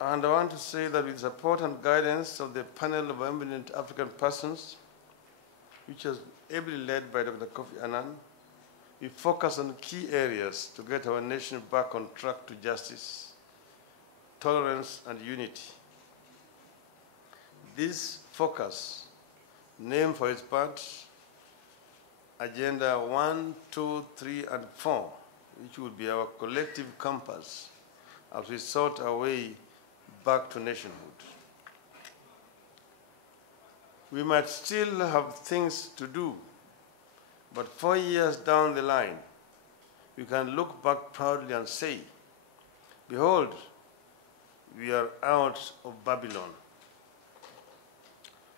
And I want to say that with support and guidance of the panel of eminent African persons, which was ably led by Dr. Kofi Annan, we focus on key areas to get our nation back on track to justice, tolerance, and unity. This focus, named for its part Agenda 1, 2, 3, and 4, which will be our collective compass as we sort our way back to nationhood. We might still have things to do, but 4 years down the line, we can look back proudly and say, behold, we are out of Babylon.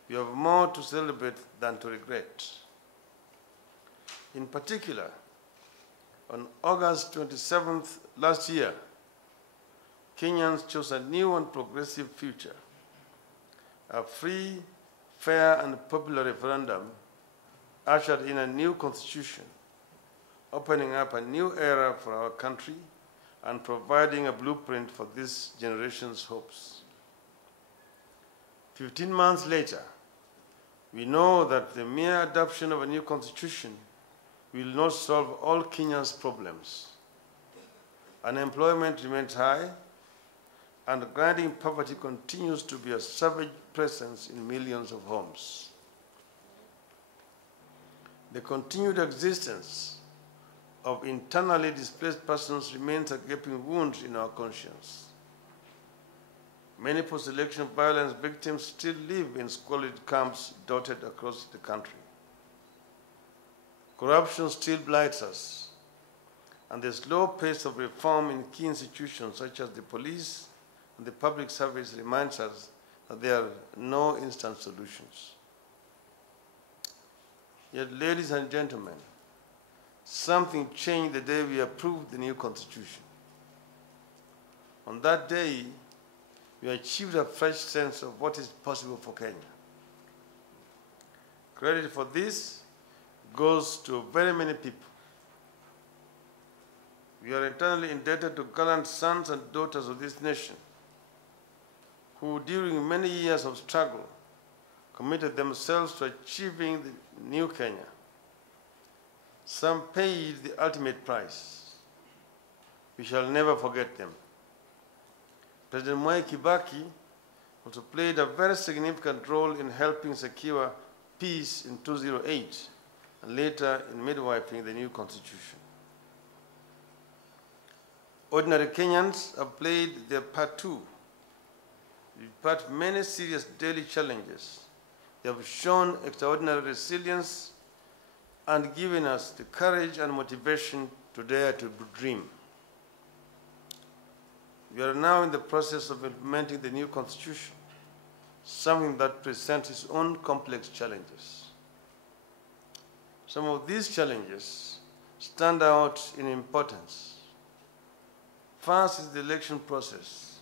We have more to celebrate than to regret. In particular, on August 27th last year, Kenyans chose a new and progressive future. A free, fair, and popular referendum ushered in a new constitution, opening up a new era for our country and providing a blueprint for this generation's hopes. 15 months later, we know that the mere adoption of a new constitution will not solve all Kenya's problems. Unemployment remains high, and grinding poverty continues to be a savage presence in millions of homes. The continued existence of internally displaced persons remains a gaping wound in our conscience. Many post-election violence victims still live in squalid camps dotted across the country. Corruption still blights us, and the slow pace of reform in key institutions such as the police and the public service reminds us that there are no instant solutions. Yet, ladies and gentlemen, something changed the day we approved the new constitution. On that day, we achieved a fresh sense of what is possible for Kenya. Credit for this goes to very many people. We are eternally indebted to gallant sons and daughters of this nation who, during many years of struggle, committed themselves to achieving the new Kenya. Some paid the ultimate price. We shall never forget them. President Mwai Kibaki also played a very significant role in helping secure peace in 2008 and later in midwifing the new constitution. Ordinary Kenyans have played their part too. Despite many serious daily challenges, they have shown extraordinary resilience and given us the courage and motivation to dare to dream. We are now in the process of implementing the new constitution, something that presents its own complex challenges. Some of these challenges stand out in importance. First is the election process,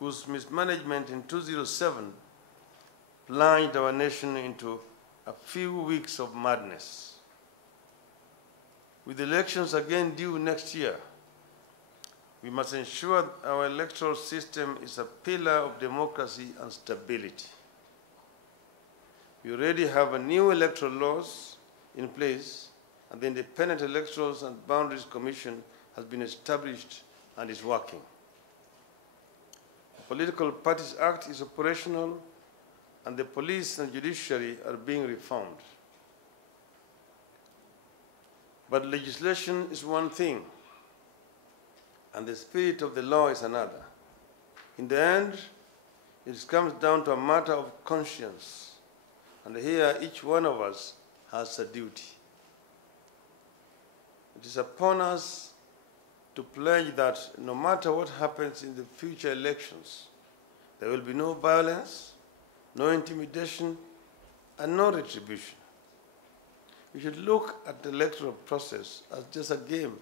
whose mismanagement in 2007 plunged our nation into a few weeks of madness. With elections again due next year, we must ensure our electoral system is a pillar of democracy and stability. We already have a new electoral laws in place, and the Independent Electorals and Boundaries Commission has been established and is working. The Political Parties Act is operational, and the police and judiciary are being reformed. But legislation is one thing, and the spirit of the law is another. In the end, it comes down to a matter of conscience, and here each one of us has a duty. It is upon us to pledge that no matter what happens in the future elections, there will be no violence, no intimidation, and no retribution. We should look at the electoral process as just a game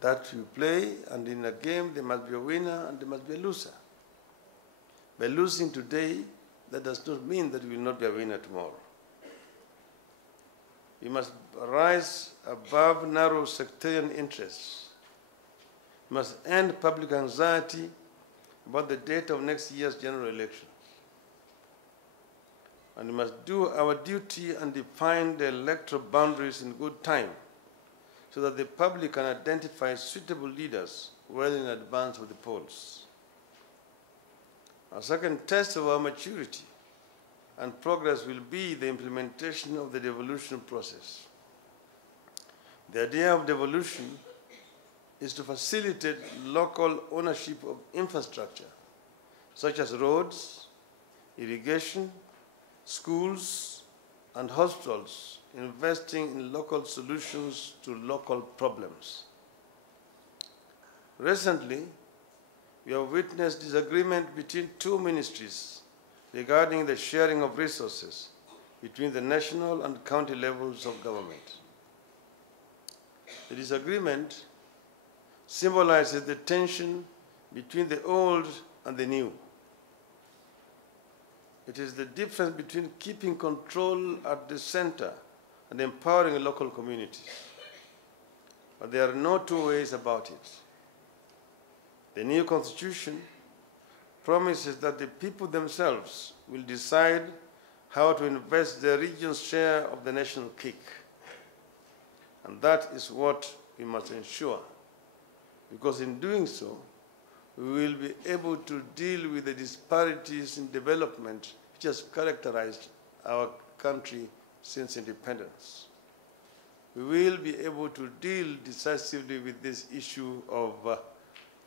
that you play, and in a game there must be a winner and there must be a loser. By losing today, that does not mean that we will not be a winner tomorrow. We must rise above narrow sectarian interests. We must end public anxiety about the date of next year's general elections. And we must do our duty and define the electoral boundaries in good time so that the public can identify suitable leaders well in advance of the polls. A second test of our maturity and progress will be the implementation of the devolution process. The idea of devolution is to facilitate local ownership of infrastructure, such as roads, irrigation, schools, and hospitals, investing in local solutions to local problems. Recently, we have witnessed disagreement between two ministries regarding the sharing of resources between the national and county levels of government. The disagreement symbolizes the tension between the old and the new. It is the difference between keeping control at the center and empowering local communities. But there are no two ways about it. The new constitution promises that the people themselves will decide how to invest their region's share of the national cake. And that is what we must ensure, because in doing so, we will be able to deal with the disparities in development which has characterized our country since independence. We will be able to deal decisively with this issue of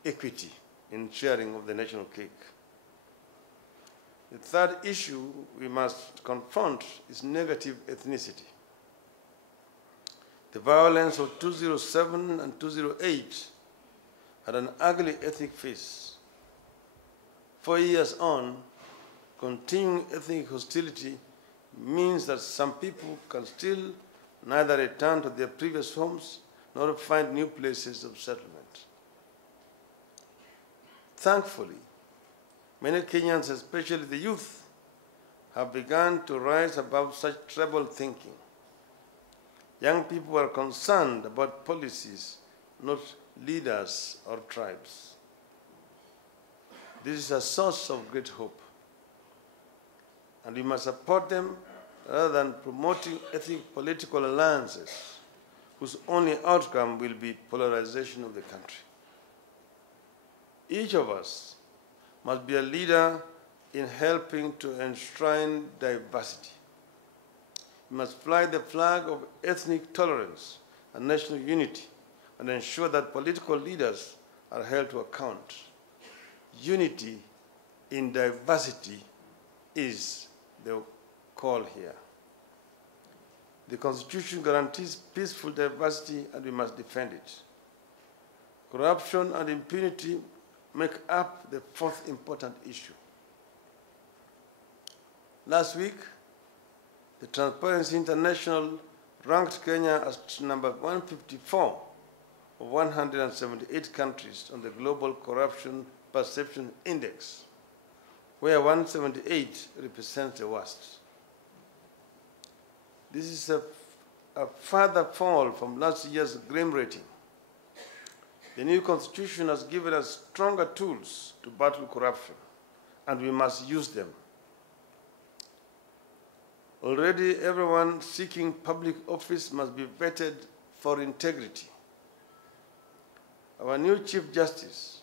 equity in sharing of the national cake. The third issue we must confront is negative ethnicity. The violence of 2007 and 2008 had an ugly ethnic face. 4 years on, continuing ethnic hostility means that some people can still neither return to their previous homes nor find new places of settlement. Thankfully, many Kenyans, especially the youth, have begun to rise above such troubled thinking. Young people are concerned about policies, not leaders or tribes. This is a source of great hope, and we must support them rather than promoting ethnic political alliances whose only outcome will be polarization of the country. Each of us must be a leader in helping to enshrine diversity. We must fly the flag of ethnic tolerance and national unity and ensure that political leaders are held to account. Unity in diversity is the call here. The Constitution guarantees peaceful diversity and we must defend it. Corruption and impunity make up the fourth important issue. Last week, the Transparency International ranked Kenya as number 154 of 178 countries on the Global Corruption Perception Index, where 178 represents the worst. This is a further fall from last year's grim rating. The new constitution has given us stronger tools to battle corruption, and we must use them. Already, everyone seeking public office must be vetted for integrity. Our new Chief Justice,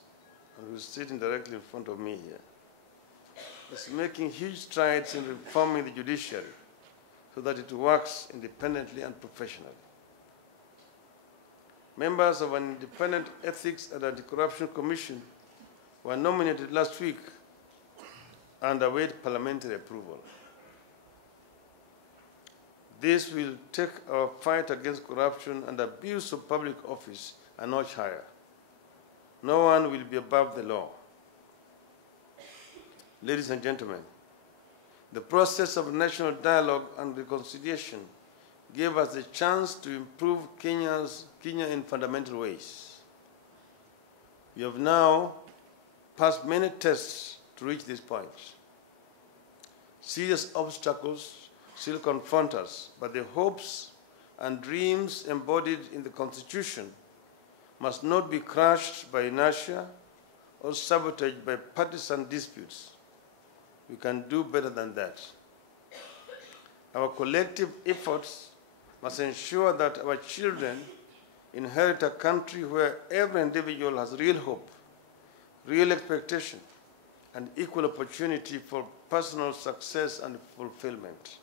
who is sitting directly in front of me here, is making huge strides in reforming the judiciary so that it works independently and professionally. Members of an independent Ethics and Anti-Corruption Commission were nominated last week and await parliamentary approval. This will take our fight against corruption and abuse of public office a notch higher. No one will be above the law. Ladies and gentlemen, the process of national dialogue and reconciliation gave us the chance to improve Kenya in fundamental ways. We have now passed many tests to reach this point. Serious obstacles still confront us, but the hopes and dreams embodied in the Constitution must not be crushed by inertia or sabotaged by partisan disputes. We can do better than that. Our collective efforts must ensure that our children inherit a country where every individual has real hope, real expectation, and equal opportunity for personal success and fulfillment.